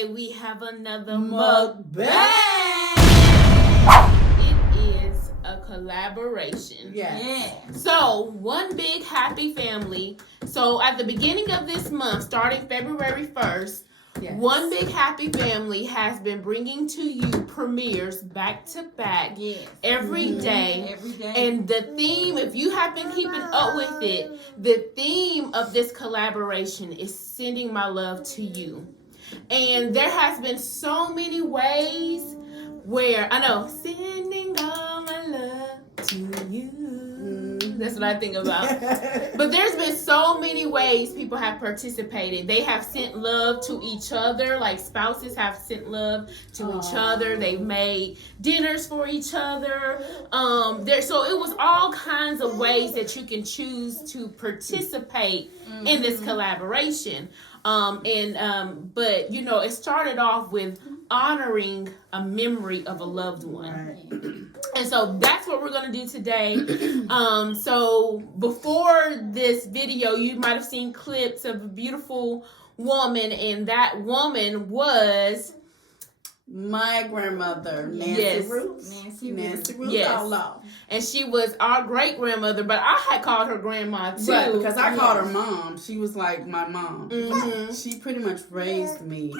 today we have another Mukbang. It is a collaboration. Yes. So, one big happy family. So, at the beginning of this month, starting February 1st, Yes. One Big Happy Family has been bringing to you premieres back to back every day. Every day. And the theme, if you have been keeping up with it, the theme of this collaboration is sending my love to you. And there has been so many ways where, I know, sending all my love to you. That's what I think about. But there's been so many ways people have participated. They have sent love to each other, like spouses have sent love to each other. They've made dinners for each other. So it was all kinds of ways that you can choose to participate in this collaboration. But you know, it started off with honoring a memory of a loved one. Right. And so that's what we're going to do today. So before this video, you might have seen clips of a beautiful woman, and that woman was My grandmother, Nancy Ruth. Nancy Ruth Yes. Outlaw. And she was our great grandmother, but I had called her grandma too. Right, because I called her mom. She was like my mom. Mhm. She pretty much raised me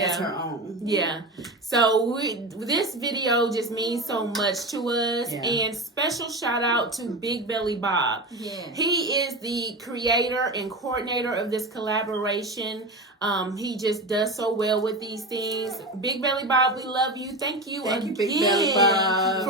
as her own. Yeah. So this video just means so much to us. Yeah. And special shout out to Big Belly Bob. Yeah. He is the creator and coordinator of this collaboration. He just does so well with these things. Big Belly Bob, we love you. Thank you again Big Belly Bob.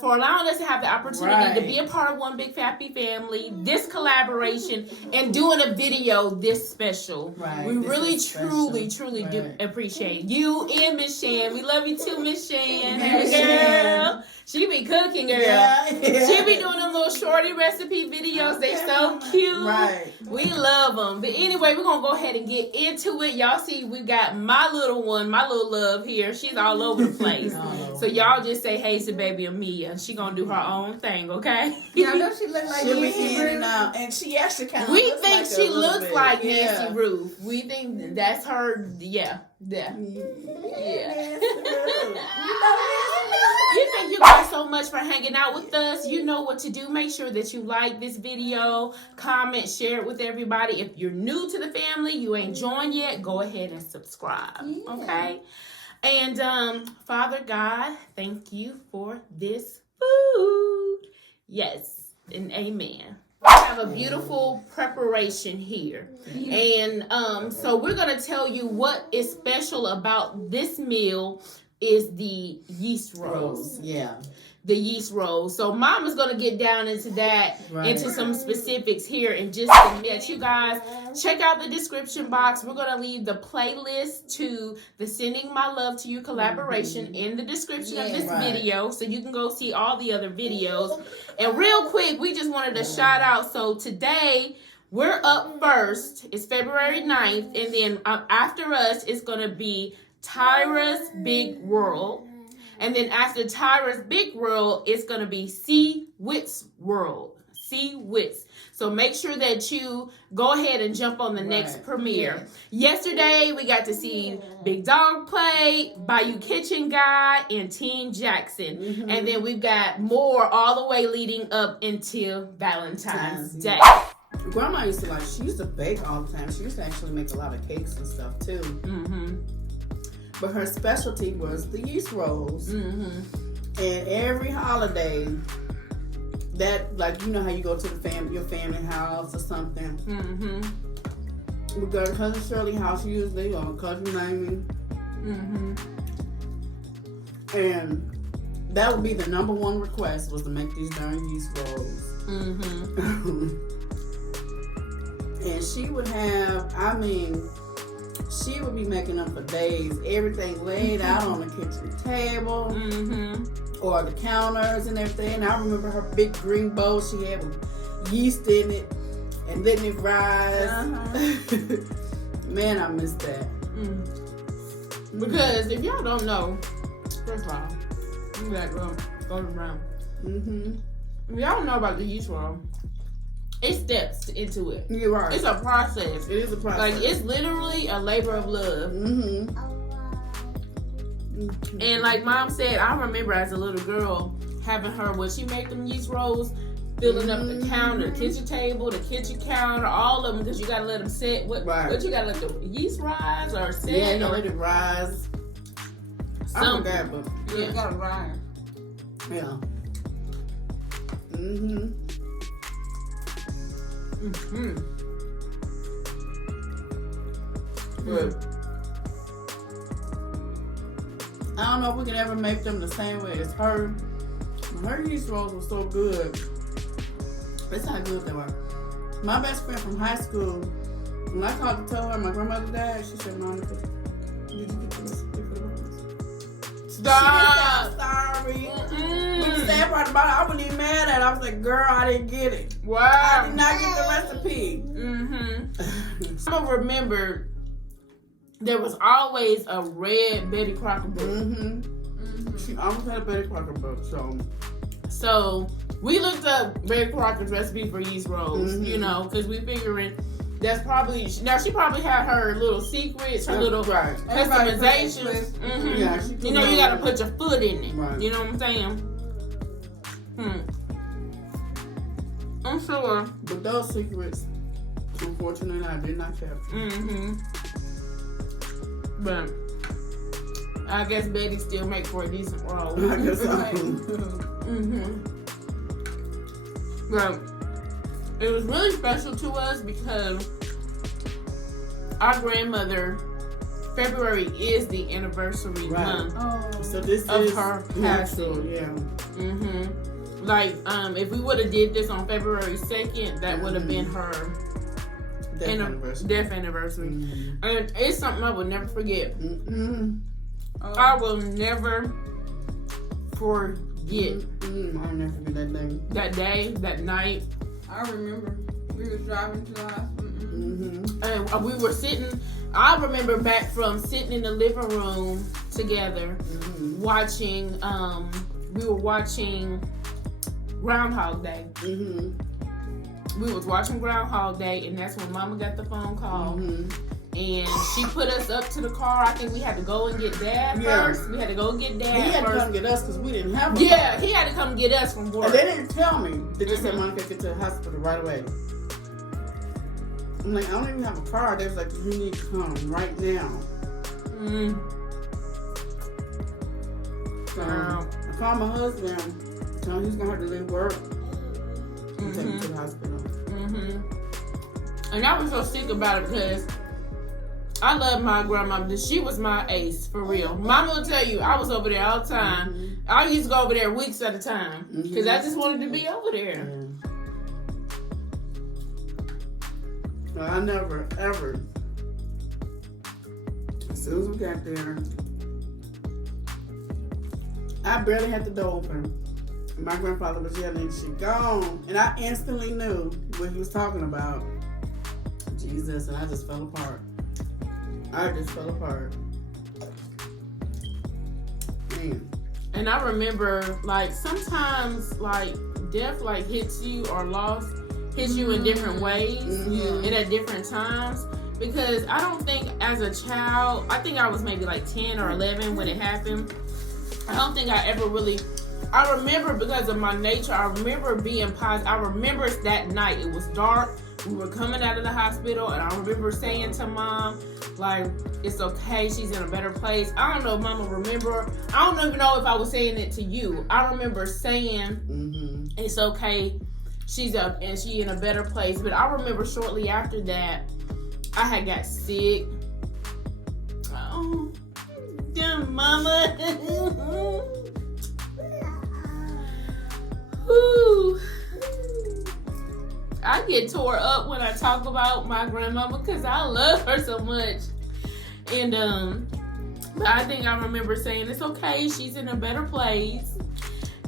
for allowing us to have the opportunity to be Right. a part of One Big Happy Family, this collaboration, and doing a video this special. Right. We This really, is truly, special. truly do Right. appreciate you and Miss Shan. We love you too, Miss Shan. Miss Hey, girl. Shan. She be cooking, girl. Yeah. She be doing them little shorty recipe videos. They so cute. Right. We love them. But anyway, we're going to go ahead and get into it. Y'all see we got my little one, my little love here. She's all over the place. So y'all just say hey to baby Amelia. She going to do her own thing, okay? Y'all know she look like She'll be Nancy in Ruth. and out. And she actually kind of We looks think like she a little looks bit. like Yeah. Nancy Ruth. We think that's her. Yeah. Yeah. You thank you guys so much for hanging out with us. You know what to do. Make sure that you like this video, comment, share it with everybody. If you're new to the family, you ain't joined yet, go ahead and subscribe. Okay? And Father God, thank you for this food. Yes, and amen. We have a beautiful preparation here. And so we're going to tell you what is special about this meal is the yeast rolls. Yeah. The yeast rolls. So Mom is going to get down into that, Right. into some specifics here in just a minute. You guys, check out the description box. We're going to leave the playlist to the Sending My Love to You collaboration in the description of this Right. video, so you can go see all the other videos. And real quick, we just wanted to shout out. So today, we're up first. It's February 9th. And then after us, it's going to be Tyra's Big World. And then after Tyra's Big World, it's going to be C. Witt's World. C. Witt's. So make sure that you go ahead and jump on the next premiere. Yesterday, we got to see Big Dog Play, Bayou Kitchen Guy, and Team Jackson. And then we've got more all the way leading up until Valentine's Day. Grandma used to she used to bake all the time. She used to actually make a lot of cakes and stuff too. Mm-hmm. But her specialty was the yeast rolls. Mm-hmm. And every holiday, that, like, you know how you go to your family house or something. Mm-hmm. We go to Cousin Shirley's house usually, or Cousin Amy. Mm-hmm. And that would be the number one request, was to make these darn yeast rolls. Mm-hmm. And she would have, she would be making them for days. Everything laid out on the kitchen table, or the counters and everything. And I remember her big green bowl she had with yeast in it and letting it rise. Man, I miss that. Because if y'all don't know, first of all, you got to go around. If y'all don't know about the yeast roll, It's steps into it. You're right. It's a process. It is a process. Like, it's literally a labor of love. Mm-hmm. And like Mom said, I remember as a little girl having her when she made them yeast rolls, filling up the counter, the kitchen table, the kitchen counter, all of them, because you gotta let them set. What you gotta let the yeast rise or set? Yeah, you gotta let it rise. I forgot, but yeah, you gotta rise. Yeah. Good. I don't know if we can ever make them the same way as her. Her yeast rolls were so good. It's not good though. My best friend from high school, when I called to tell her my grandmother died, she said, "Mom, did you get the recipe for the rolls?" Stop. She said, "I'm sorry." But the sad part about it, I wasn't even mad at her. I was like, "Girl, I didn't get it. Wow. I did not get the recipe." I remember there was always a red Betty Crocker book. She almost had a Betty Crocker book, so we looked up Betty Crocker's recipe for yeast rolls, you know, because we figuring that's probably, now she probably had her little secrets, her little customizations. Yeah, you know, you gotta put your foot in it. Right. You know what I'm saying? I'm sure. But those secrets, unfortunately, I did not capture. But I guess Betty still make for a decent roll. I guess so. But it was really special to us because our grandmother, February is the anniversary month. Oh, so this of is her passing. Yeah. Like, if we would have did this on February 2nd, that would have been her death anniversary. And it's something I will never forget. I will never forget. I'll never forget that day. That day, that night. I remember we was driving to the hospital. And we were sitting, I remember back from sitting in the living room together, watching, we were watching Groundhog Day. We was watching Groundhog Day, and that's when Mama got the phone call. And she put us up to the car. I think we had to go and get Dad first. We had to go get Dad He had first. to come get us because we didn't have a car. Yeah, he had to come get us from work. And they didn't tell me. They just said, "Mom, get to the hospital right away." I'm like, I don't even have a car. They was like, "You need to come right now." So I called my husband. Told him he's gonna have to leave work and take me to the hospital. And I was so sick about it because I love my grandma. She was my ace, for real. Mama will tell you, I was over there all the time. I used to go over there weeks at a time because I just wanted to be over there. Well, I never, ever, as soon as we got there, I barely had the door open. My grandfather was yelling, "She gone." And I instantly knew what he was talking about. Jesus, and I just fell apart. Man. And I remember, like, sometimes, like, death, like, hits you or loss hits you in different ways and at different times. Because I don't think as a child, I think I was maybe like 10 or 11 when it happened. I don't think I ever really, I remember because of my nature, I remember being positive. I remember that night, it was dark. We were coming out of the hospital, and I remember saying to Mom, like, it's okay, she's in a better place. I don't know if Mama remember. I don't even know if I was saying it to you. I remember saying, it's okay, she's up and she in a better place. But I remember shortly after that, I had got sick. Oh, damn, Mama. Whew. I get tore up when I talk about my grandmama because I love her so much. And but I think I remember saying it's okay, she's in a better place.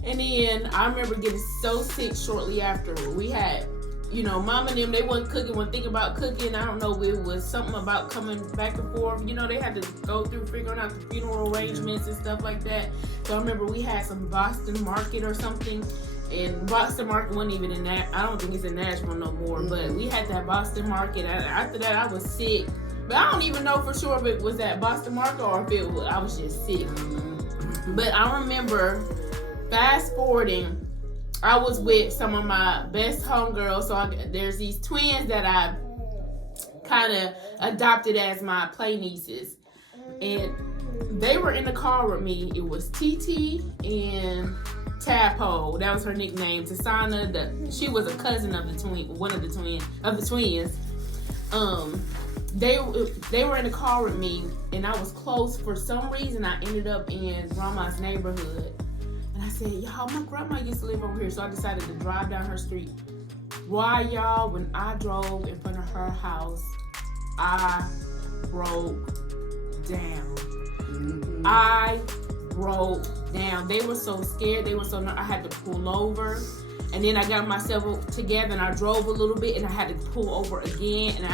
And then I remember getting so sick shortly after. We had, you know, Mom and them, they wasn't cooking, wasn't thinking about cooking. I don't know, it was something about coming back and forth. You know, they had to go through figuring out the funeral arrangements and stuff like that. So I remember we had some Boston Market or something. And Boston Market wasn't even in that. I don't think it's in Nashville no more. But we had that Boston Market. After that, I was sick But I don't even know for sure if it was at Boston Market or if it was, I was just sick. But I remember fast forwarding, I was with some of my best homegirls. So there's these twins that I kind of adopted as my play nieces. And they were in the car with me. It was TT and Tadpole. That was her nickname. Tasana, she was a cousin of the twins. They were in the car with me, and I was close. For some reason, I ended up in grandma's neighborhood. And I said, y'all, my grandma used to live over here. So I decided to drive down her street. Why, y'all, when I drove in front of her house, I broke down. Mm-hmm. I broke down. They were so scared. They were so I had to pull over. And then I got myself together and I drove a little bit and I had to pull over again. And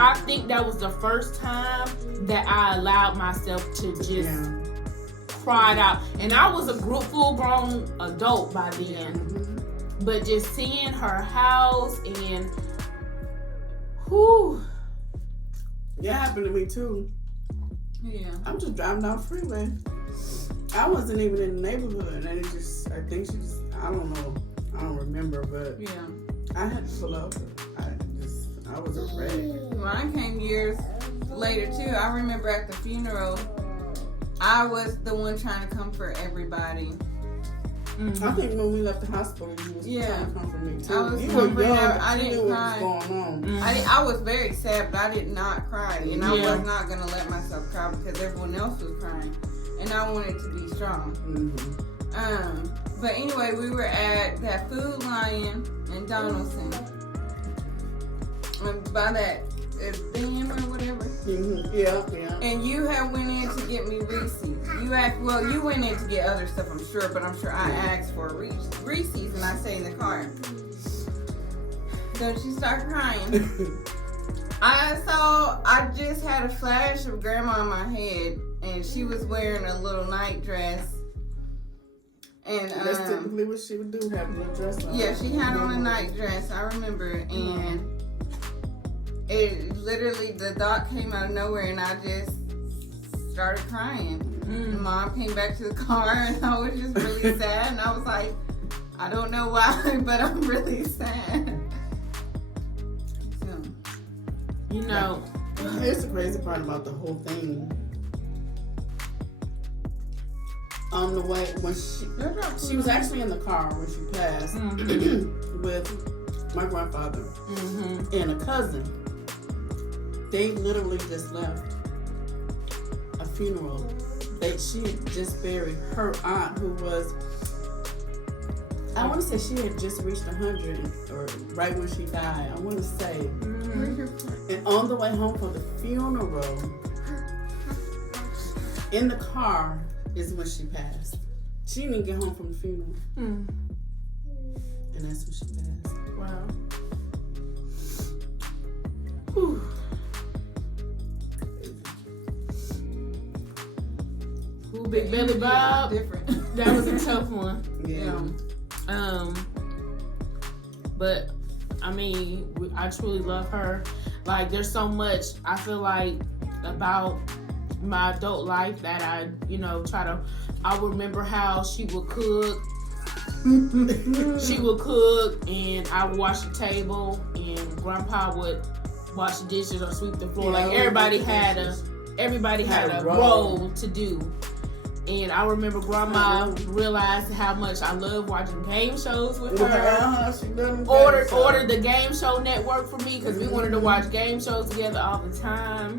I think that was the first time that I allowed myself to just cry out. And I was a full grown adult by then. Mm-hmm. But just seeing her house and whew. It happened to me too. Yeah. I'm just driving down the freeway. I wasn't even in the neighborhood, and I don't know. I don't remember, but yeah, I had to pull over. I was a wreck. Mine came years later too. I remember at the funeral, I was the one trying to comfort everybody. Mm-hmm. I think when we left the hospital, you was trying to comfort me too. I was you were young, I didn't cry. What was going on. Mm-hmm. I was very sad, but I did not cry, and I was not gonna let myself cry because everyone else was crying, and I wanted to be strong. Mm-hmm. But anyway, we were at that Food Lion in Donaldson. By that bin or whatever. Mm-hmm. Yeah. And you had went in to get me Reese's. You went in to get other stuff, I'm sure, but I'm sure I asked for Reese's and I stayed in the car. So she started crying. I just had a flash of grandma in my head, and she was wearing a little night dress. And that's typically what she would do, have a little dress on. Yeah, she had on a night dress, I remember, and it literally, the thought came out of nowhere, and I just started crying. Mm. Mom came back to the car, and I was just really sad, and I was like, I don't know why, but I'm really sad. So, here's the crazy part about the whole thing. On the way, when she was actually in the car when she passed with my grandfather and a cousin. They literally just left a funeral. She had just buried her aunt, who was, I want to say she had just reached 100, or right when she died. I want to say. And on the way home from the funeral, in the car, is when she passed. She didn't even get home from the funeral. And that's when she passed. Wow. Whew. Ooh, Big Belly Bob. Different. That was a tough one. Yeah. But I mean, I truly love her. Like, there's so much I feel like about my adult life that I remember how she would cook. She would cook, and I would wash the table, and Grandpa would wash the dishes or sweep the floor. Yeah, like everybody had a role to do. And I remember Grandma realized how much I love watching game shows with her. Ordered the Game Show Network for me because we wanted to watch game shows together all the time.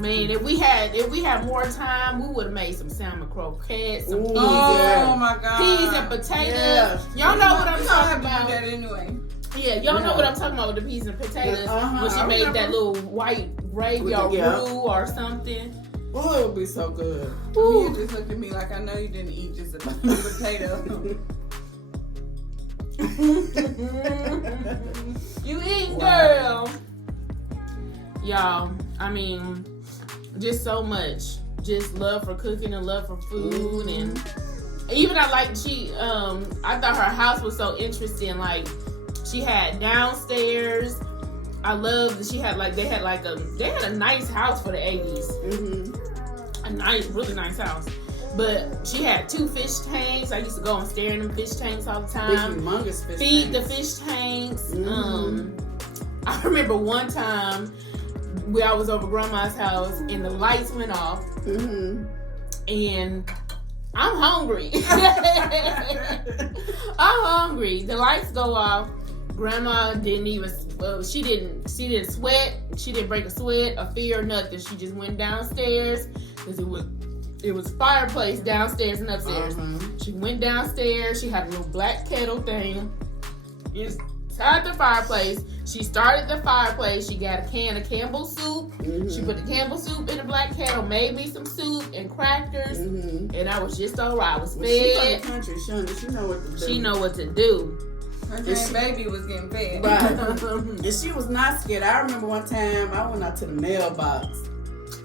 Man, if we had more time, we would have made some salmon croquettes, some peas. Oh my God, peas and potatoes. Yeah. Y'all know what I'm talking about. That anyway. Yeah, y'all know what I'm talking about with the peas and potatoes. When she made that little white gravy or roux or something. Oh, it would be so good. You just looked at me like I know you didn't eat just a potato. You eat, girl. Y'all, I mean, just so much. Just love for cooking and love for food. And even I thought her house was so interesting. Like, she had downstairs, I love that she had they had a nice house for the 80s. A nice, really nice house. But she had 2 fish tanks. I used to go and stare in them fish tanks all the time. Big, humongous fish Feed tanks. the fish tanks. I remember one time where I was over grandma's house and the lights went off. And I'm hungry. I'm hungry. The lights go off. Grandma didn't even. She didn't sweat. She didn't break a sweat, a fear, nothing. She just went downstairs because it was fireplace downstairs and upstairs. She went downstairs. She had a little black kettle thing inside the fireplace. She started the fireplace. She got a can of Campbell's soup. She put the Campbell's soup in the black kettle, made me some soup and crackers, and I was just all right. I was fed. She from the country. She know what to do. She know what to do. Her baby was getting fed. Right. And she was not scared. I remember one time I went out to the mailbox,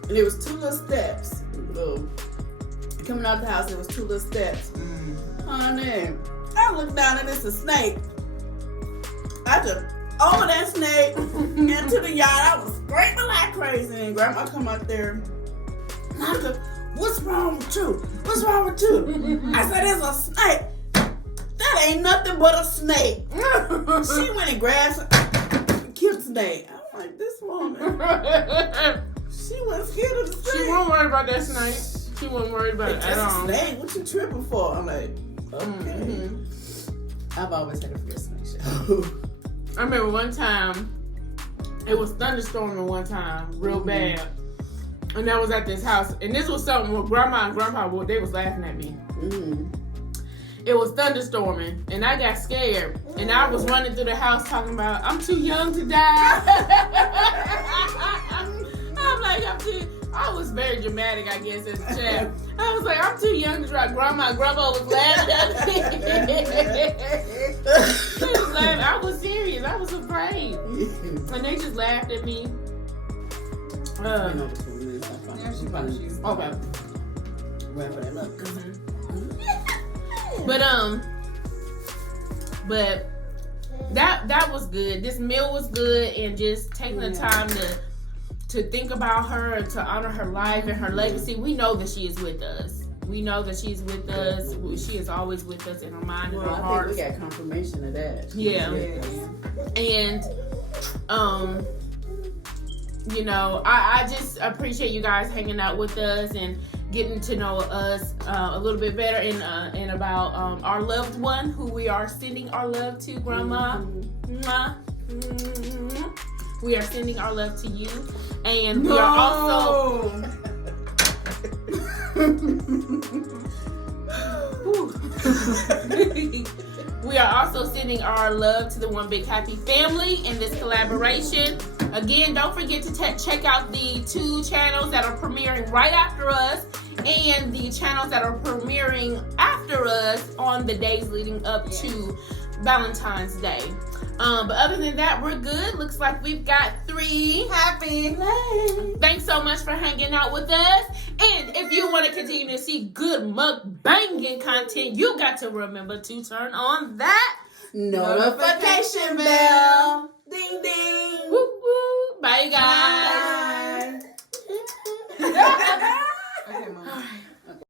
and there was 2 little steps. Coming out the house, there was 2 little steps. Honey, I looked down and it's a snake. I just over that snake into the yard. I was screaming like crazy, and Grandma come out there. I said, "What's wrong with you? What's wrong with you?" I said, "There's a snake." That ain't nothing but a snake. She went and grabbed and killed the snake. I'm like, this woman. She wasn't scared of the snake. She wasn't worried about that snake. She wasn't worried about it at all. Snake? What you tripping for? I'm like, okay. I've always had a fear of snake. I remember one time, it was thunderstorming one time, real bad. And I was at this house, and this was something where Grandma and Grandpa, they was laughing at me. It was thunderstorming, and I got scared, and I was running through the house talking about, I'm too young to die. I'm like, I was very dramatic, I guess, as a child. I was like, I'm too young to drive. Grandma was laughing at me. She was laughing. I was serious. I was afraid. And they just laughed at me. Okay. Wrap it up. But that was good. This meal was good, and just taking the time to think about her and to honor her life and her legacy. We know that she is with us. We know that she's with us. She is always with us in our mind and our hearts. I think we got confirmation of that. Yeah. And I just appreciate you guys hanging out with us and getting to know us a little bit better and about our loved one who we are sending our love to, Grandma. We are sending our love to you, and we are also we are also sending our love to the One Big Happy family in this collaboration. Again, don't forget to check out the 2 channels that are premiering right after us and the channels that are premiering after us on the days leading up to Valentine's Day. But other than that, we're good. Looks like we've got 3 happy. Thanks so much for hanging out with us. And if you want to continue to see good mukbanging content, you got to remember to turn on that notification bell. Ding ding. Woo woo. Bye guys. Bye. Okay, Mom. Okay.